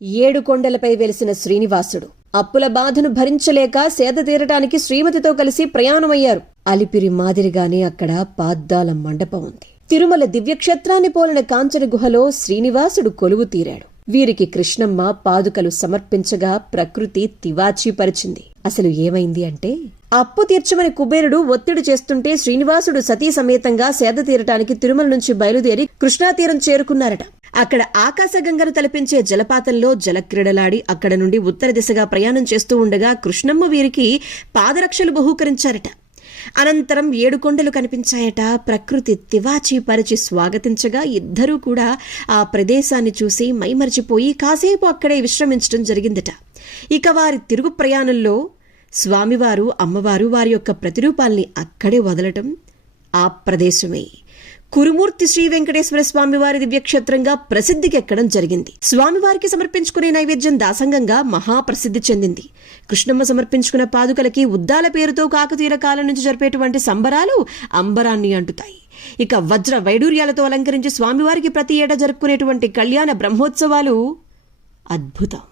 ఏడు కొండలపై వెలిసిన శ్రీనివాసుడు అప్పుల బాధను భరించలేక సేద తీరటానికి శ్రీమతితో కలిసి ప్రయాణమయ్యారు. అలిపిరి మాదిరిగానే అక్కడ పాద్దాల మండపం ఉంది. తిరుమల దివ్యక్షేత్రాన్ని పోలిన కాంచన గుహలో శ్రీనివాసుడు కొలువు తీరాడు. వీరికి కృష్ణమ్మ పాదుకలు సమర్పించగా ప్రకృతి తివాచీ పరిచింది. అసలు ఏమైంది అంటే, అప్పు తీర్చమని కుబేరుడు ఒత్తిడి చేస్తుంటే శ్రీనివాసుడు సతీ సమేతంగా సేద తీరటానికి తిరుమల నుంచి బయలుదేరి కృష్ణాతీరం చేరుకున్నారట. అక్కడ ఆకాశగంగను తలపించే జలపాతంలో జలక్రీడలాడి అక్కడ నుండి ఉత్తర దిశగా ప్రయాణం చేస్తూ ఉండగా కృష్ణమ్మ వీరికి పాదరక్షలు బహూకరించారట. అనంతరం 7 కొండలు కనిపించాయట. ప్రకృతి తివాచీ పరిచి స్వాగతించగా ఇద్దరూ కూడా ఆ ప్రదేశాన్ని చూసి మైమరిచిపోయి కాసేపు అక్కడే విశ్రమించడం జరిగిందట. ఇక వారి తిరుగు ప్రయాణంలో స్వామివారు అమ్మవారు వారి యొక్క ప్రతిరూపాల్ని అక్కడే వదలటం, ఆ ప్రదేశమే కురుమూర్తి శ్రీ వెంకటేశ్వర స్వామివారి దివ్యక్షేత్రంగా ప్రసిద్ధికెక్కడం జరిగింది. స్వామివారికి సమర్పించుకునే నైవేద్యం దాసంగంగా మహాప్రసిద్ధి చెందింది. కృష్ణమ్మ సమర్పించుకున్న పాదుకలకి ఉద్దాల పేరుతో కాకతీయుల కాలం నుంచి జరిపేటువంటి సంబరాలు అంబరాన్ని అంటుతాయి. ఇక వజ్ర వైడూర్యాలతో అలంకరించి స్వామివారికి ప్రతి ఏటా జరుపుకునేటువంటి కళ్యాణ బ్రహ్మోత్సవాలు అద్భుతం.